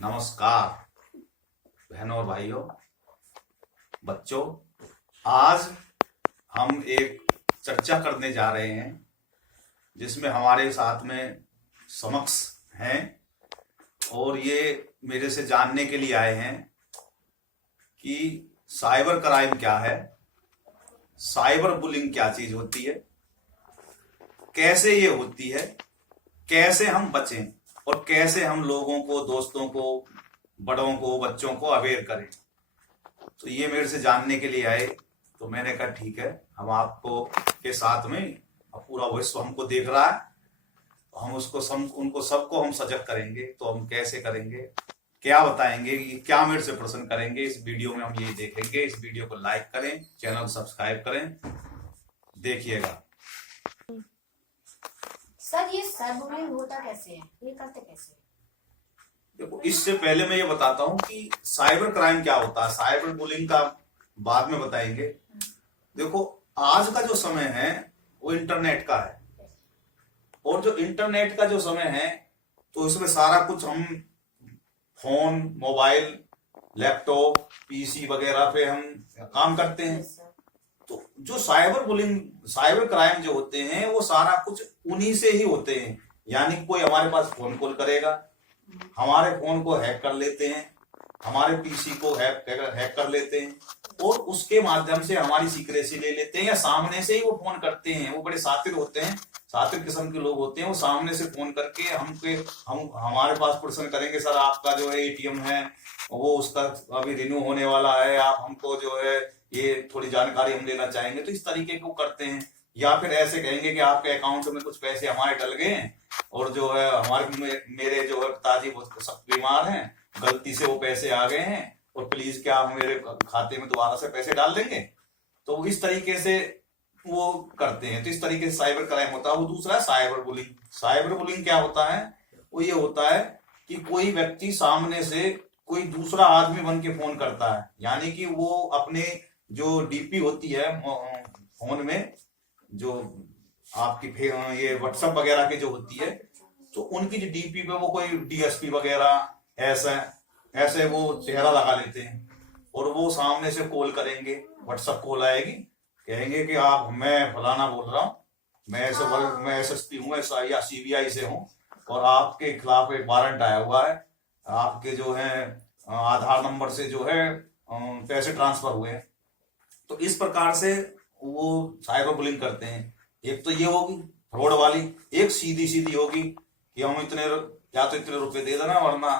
नमस्कार बहनों और भाइयों, बच्चों। आज हम एक चर्चा करने जा रहे हैं जिसमें हमारे साथ में समक्ष हैं और ये मेरे से जानने के लिए आए हैं कि साइबर क्राइम क्या है, साइबर बुलिंग क्या चीज होती है, कैसे ये होती है, कैसे हम बचें और कैसे हम लोगों को, दोस्तों को, बड़ों को, बच्चों को अवेयर करें। तो ये मेरे से जानने के लिए आए, तो मैंने कहा ठीक है, हम आपको के साथ में, अब पूरा विश्व हमको देख रहा है, तो हम उनको सबको हम सजग करेंगे। तो हम कैसे करेंगे, क्या बताएंगे, क्या मेरे से प्रश्न करेंगे, इस वीडियो में हम यही देखेंगे। इस वीडियो को लाइक करें, चैनल सब्सक्राइब करें, देखिएगा। सर ये साइबर होता कैसे है, ये करते कैसे है? देखो, इससे पहले मैं ये बताता हूं कि साइबर क्राइम क्या होता है। साइबर बुलिंग का बाद में बताएंगे। देखो, आज का जो समय है वो इंटरनेट का है, और जो इंटरनेट का जो समय है तो इसमें सारा कुछ हम फोन, मोबाइल, लैपटॉप, पीसी वगैरह पे हम काम करते हैं। तो जो साइबर बुलिंग, साइबर क्राइम जो होते हैं वो सारा कुछ उन्हीं से ही होते हैं। यानी कोई हमारे पास फोन कॉल करेगा, हमारे फोन को हैक कर लेते हैं, हमारे पीसी को हैक कर लेते हैं और उसके माध्यम से हमारी सीक्रेसी ले लेते हैं, या सामने से ही वो फोन करते हैं। वो बड़े शातिर होते हैं, शातिर किस्म के लोग होते हैं। वो सामने से फोन करके हम हमारे पास प्रश्न करेंगे, सर आपका जो है एटीएम है वो उसका अभी रिन्यू होने वाला है, आप हमको जो है ये थोड़ी जानकारी हम लेना चाहेंगे। तो इस तरीके को करते हैं। या फिर ऐसे कहेंगे कि आपके अकाउंट में कुछ पैसे हमारे डल गए हैं और जो है मेरे जो है पिताजी बहुत सख्त बीमार हैं, गलती से वो पैसे आ गए हैं और प्लीज क्या आप मेरे खाते में दोबारा से पैसे डाल देंगे। तो इस तरीके से वो करते हैं। तो इस तरीके से साइबर क्राइम होता है। वो दूसरा है साइबर बुलिंग। साइबर बुलिंग क्या होता है? वो ये होता है कि कोई व्यक्ति सामने से कोई दूसरा आदमी बन के फोन करता है। यानी कि वो अपने जो डीपी होती है फोन में, जो आपकी ये व्हाट्सएप वगैरह की जो होती है, तो उनकी जो डीपी पे वो कोई डीएसपी वगैरह ऐसे वो चेहरा लगा लेते हैं और वो सामने से कॉल करेंगे। व्हाट्सएप कॉल आएगी, कहेंगे कि मैं फलाना बोल रहा हूँ, मैं एसएसपी हूँ, एसआई या सीबीआई से हूँ और आपके खिलाफ एक वारंट आया हुआ है, आपके जो है आधार नंबर से जो है पैसे ट्रांसफर हुए हैं। तो इस प्रकार से वो साइबर बुलिंग करते हैं। एक तो ये होगी फ्रॉड वाली, एक सीधी सीधी होगी कि हम इतने रुपए दे देना वरना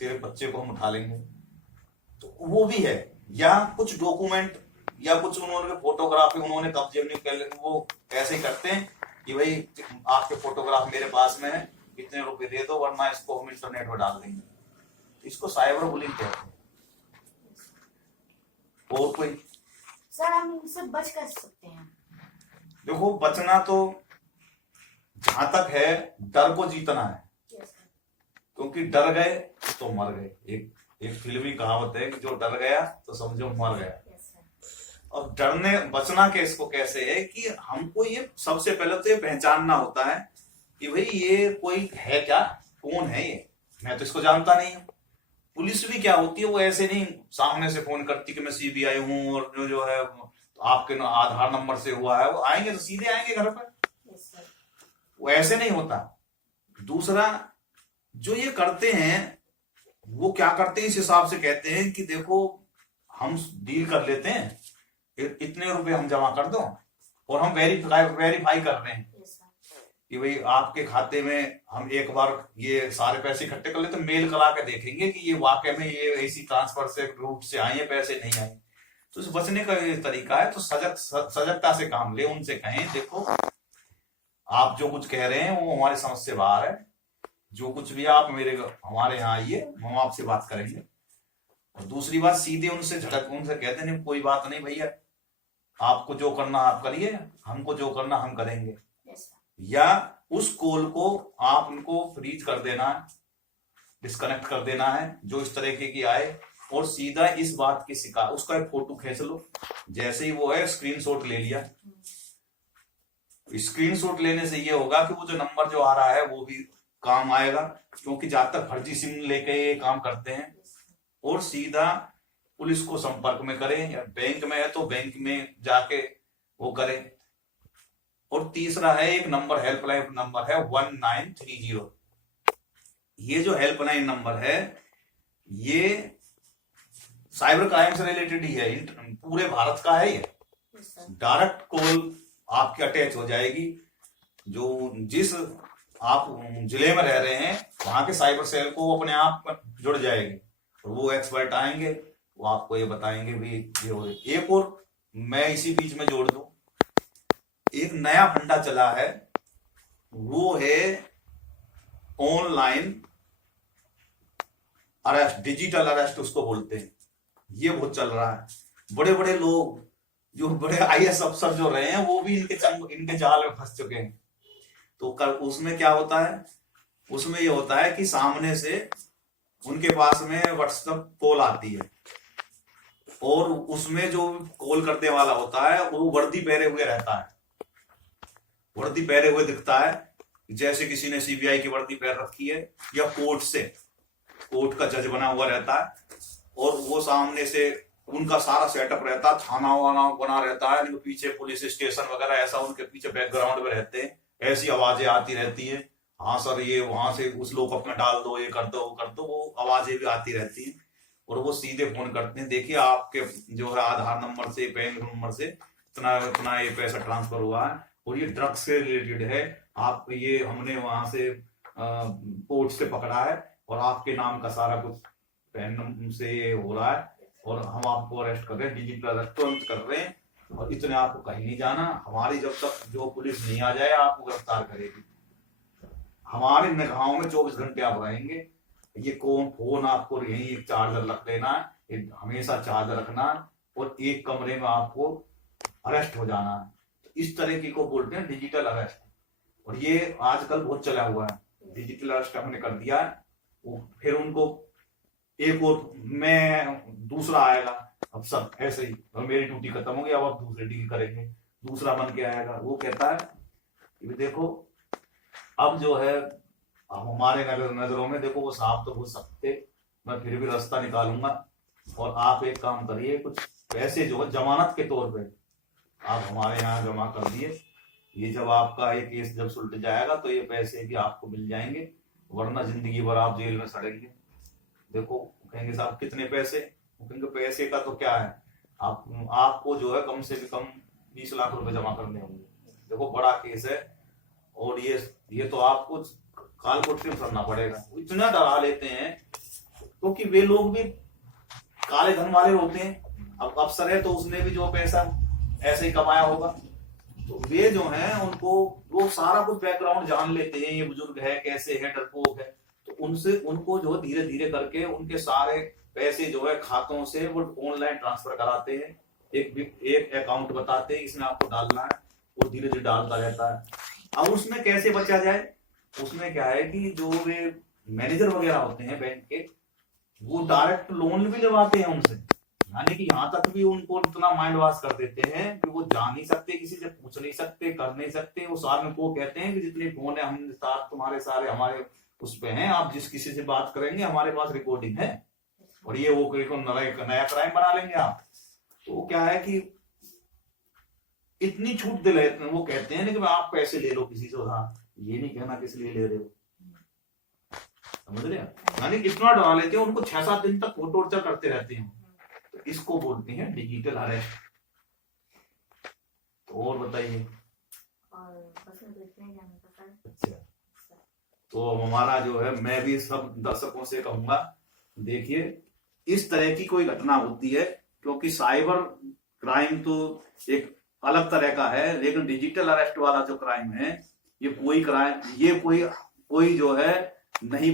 तेरे बच्चे को हम उठा लेंगे। तो वो भी है। या कुछ डॉक्यूमेंट या कुछ उन्होंने फोटोग्राफी उन्होंने कब्जे में कर, वो ऐसे करते हैं कि भाई आपके फोटोग्राफ मेरे पास में है, इतने रुपए दे दो वरना इसको हम इंटरनेट पर डाल देंगे। तो इसको साइबर बुलिंग कहते हैं। और कोई सर हम इनसे बच कर सकते हैं? देखो, बचना तो जहां तक है डर को जीतना है, क्योंकि डर गए तो मर गए। एक फिल्मी कहावत है कि जो डर गया तो समझो मर गया। और बचना कैसे है कि हमको ये सबसे पहले तो ये पहचानना होता है कि भाई ये कोई है क्या, कौन है ये, मैं तो इसको जानता नहीं हूँ। पुलिस भी क्या होती है, वो ऐसे नहीं सामने से फोन करती कि मैं सीबीआई हूँ और जो है आपके आधार नंबर से हुआ है। वो आएंगे तो सीधे आएंगे घर पर, वो ऐसे नहीं होता। दूसरा, जो ये करते हैं वो क्या करते हैं, इस हिसाब से कहते हैं कि देखो हम डील कर लेते हैं, इतने रुपए हम जमा कर दो और हम वेरीफाई कर रहे हैं कि भाई आपके खाते में हम एक बार ये सारे पैसे इकट्ठे कर लेते, तो मेल करा के देखेंगे कि ये वाकई में ये इसी ट्रांसफर से रूट से आए हैं, पैसे नहीं आए। तो इस बचने का ये तरीका है। तो सजगता से काम ले, उनसे कहें देखो आप जो कुछ कह रहे हैं वो हमारी समझ से बाहर है, जो कुछ भी आप हमारे यहाँ आइए, हम आपसे बात करेंगे। और दूसरी बात, सीधे उनसे कहते नहीं, कोई बात नहीं भैया, आपको जो करना आप करिए, हमको जो करना हम करेंगे। या उस कॉल को आप उनको फ्रीज कर देना है, डिस्कनेक्ट कर देना है जो इस तरह की आए, और सीधा इस बात की शिकायत, उसका एक फोटो खींच लो। जैसे ही वो है स्क्रीनशॉट ले लिया, स्क्रीनशॉट लेने से ये होगा कि वो जो नंबर जो आ रहा है वो भी काम आएगा, क्योंकि जहां तक फर्जी सिम लेके ये काम करते हैं। और सीधा पुलिस को संपर्क में करें, या बैंक में है तो बैंक में जाके वो करें। और तीसरा है एक नंबर, हेल्पलाइन नंबर है 1930। ये जो हेल्पलाइन नंबर है ये साइबर क्राइम से रिलेटेड ही है, पूरे भारत का है ये। डायरेक्ट कॉल आपके अटैच हो जाएगी, जो जिस आप जिले में रह रहे हैं वहां के साइबर सेल को अपने आप जुड़ जाएगी, और वो एक्सपर्ट आएंगे, वो आपको ये बताएंगे भी ये हो। एक और मैं इसी बीच में जोड़ दूं, एक नया फंडा चला है, वो है ऑनलाइन अरेस्ट, डिजिटल अरेस्ट उसको बोलते हैं। ये बहुत चल रहा है। बड़े बड़े लोग जो बड़े आईएएस अफसर जो रहे हैं वो भी इनके जाल में फंस चुके हैं। तो उसमें क्या होता है, उसमें ये होता है कि सामने से उनके पास में व्हाट्सएप कॉल आती है, और उसमें जो कॉल करने वाला होता है वो वर्दी पहने हुए रहता है, वर्दी पहने हुए दिखता है, जैसे किसी ने सीबीआई की वर्दी पहन रखी है, या कोर्ट का जज बना हुआ रहता है। और वो सामने से उनका सारा सेटअप रहता है, थाना वाना बना रहता है, पीछे पुलिस स्टेशन वगैरह ऐसा उनके पीछे बैकग्राउंड में रहते हैं। ऐसी आवाजें आती रहती है, हाँ सर ये वहां से उस लोकअप में डाल दो, ये कर दो वो कर दो, वो आवाजें भी आती रहती है। और वो सीधे फोन करते हैं, देखिए आपके जो है आधार नंबर से, बैंक नंबर से इतना इतना ये पैसा ट्रांसफर हुआ है, और ये ड्रग्स से रिलेटेड है, आप ये हमने वहां से पोर्ट से पकड़ा है, और आपके नाम का सारा कुछ पैन से ये हो रहा है, और हम आपको अरेस्ट कर रहे हैं, डिजिटल अरेस्ट तुरंत कर रहे हैं, और इतने आपको कहीं नहीं जाना, हमारी जब तक जो पुलिस नहीं आ जाए आपको गिरफ्तार करेगी, हमारे निगाहों में 24 घंटे आप रहेंगे। ये फोन आपको यही एक चार्जर रख लेना है, हमेशा चार्ज रखना, और एक कमरे में आपको अरेस्ट हो जाना है। तो इस तरह की को बोलते हैं डिजिटल अरेस्ट, और ये आजकल बहुत चला हुआ है। डिजिटल अरेस्ट हमने कर दिया है, फिर उनको एक और मैं दूसरा आएगा, अब सब ऐसे ही, और मेरी ड्यूटी खत्म हो गई, अब आप दूसरी डील करेंगे, दूसरा बन के आएगा। वो कहता है कि देखो अब जो है हमारे नजरों में देखो वो साहब तो बहुत सख्त थे, मैं फिर भी रास्ता निकालूंगा, और आप एक काम करिए, कुछ पैसे जो है जमानत के तौर पे आप हमारे यहाँ जमा कर दिए, ये जब आपका ये केस जब सुलझ जाएगा तो ये पैसे भी आपको मिल जाएंगे, वरना जिंदगी भर आप जेल में सड़ेंगे। देखो कहेंगे साहब कितने पैसे, कहेंगे पैसे का तो क्या है, आपको जो है कम से कम 20 लाख रुपए जमा करने होंगे। देखो बड़ा केस है, और ये तो आपको काल कोर्ट से करना पड़ेगा। इतना डरा लेते हैं क्योंकि वे लोग भी काले धन वाले होते हैं। अब अफसर है तो उसने भी जो पैसा ऐसे ही कमाया होगा, तो वे जो है उनको वो सारा कुछ बैकग्राउंड जान लेते हैं, ये बुजुर्ग है, कैसे है, डरपोक है, तो उनको जो धीरे धीरे करके उनके सारे पैसे जो है खातों से वो ऑनलाइन ट्रांसफर कराते हैं। एक अकाउंट बताते हैं इसमें आपको डालना है, वो धीरे धीरे डालता रहता है। अब उसमें कैसे बचा जाए, उसमें क्या है कि जो वे मैनेजर वगैरह होते हैं बैंक के, वो डायरेक्ट लोन भी दिलवाते हैं उनसे, यानी कि यहाँ तक भी उनको इतना माइंड वॉश कर देते हैं कि वो जा नहीं सकते, किसी से पूछ नहीं सकते, कर नहीं सकते। वो साथ में वो कहते हैं कि जितने फोन है हम तुम्हारे सारे हमारे उस पे हैं, आप जिस किसी से बात करेंगे हमारे पास रिकॉर्डिंग है, और ये वो नया क्राइम बना लेंगे आप। तो क्या है कि इतनी छूट दे लेते हैं, वो कहते हैं कि आप पैसे ले लो किसी से उधार, ये नहीं कहना किस लिए ले रहे हो, समझ रहे हैं, यानी कितना डरा लेते हैं उनको, 6-7 दिन तक वो टॉर्चर करते रहते हैं। तो इसको बोलते हैं डिजिटल अरेस्ट। तो और बताइए। अच्छा, तो हमारा जो है, मैं भी सब दर्शकों से कहूंगा, देखिए इस तरह की कोई घटना होती है, क्योंकि साइबर क्राइम तो एक अलग तरह का है, लेकिन डिजिटल अरेस्ट वाला जो क्राइम है, ये कोई जो है नहीं,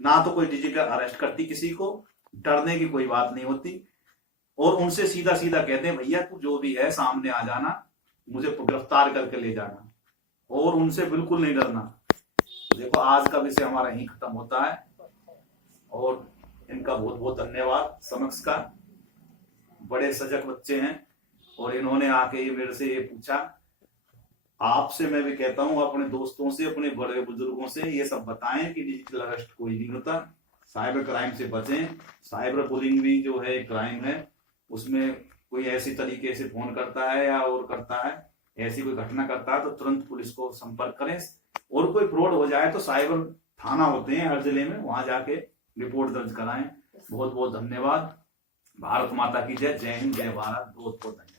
ना तो कोई डिजिटल अरेस्ट करती किसी को, डरने की कोई बात नहीं होती, और उनसे सीधा सीधा कहते हैं भैया तू जो भी है सामने आ जाना, मुझे गिरफ्तार करके ले जाना, और उनसे बिल्कुल नहीं डरना। तो देखो आज का विषय हमारा यहीं खत्म होता है, और इनका बहुत बहुत धन्यवाद। समक्ष का बड़े सजग बच्चे हैं, और इन्होंने आके ये मेरे से ये पूछा आपसे मैं भी कहता हूँ, अपने दोस्तों से, अपने बड़े बुजुर्गों से ये सब बताएं कि डिजिटल अरेस्ट कोई नहीं होता, साइबर क्राइम से बचें। साइबर बुलिंग भी जो है क्राइम है, उसमें कोई ऐसी तरीके से फोन करता है या और करता है, ऐसी कोई घटना करता है तो तुरंत पुलिस को संपर्क करें। और कोई फ्रॉड हो जाए तो साइबर थाना होते हैं हर जिले में, वहां जाके रिपोर्ट दर्ज कराएं। बहुत बहुत धन्यवाद। भारत माता की जय। जय हिंद, जय भारत। बहुत बहुत धन्यवाद।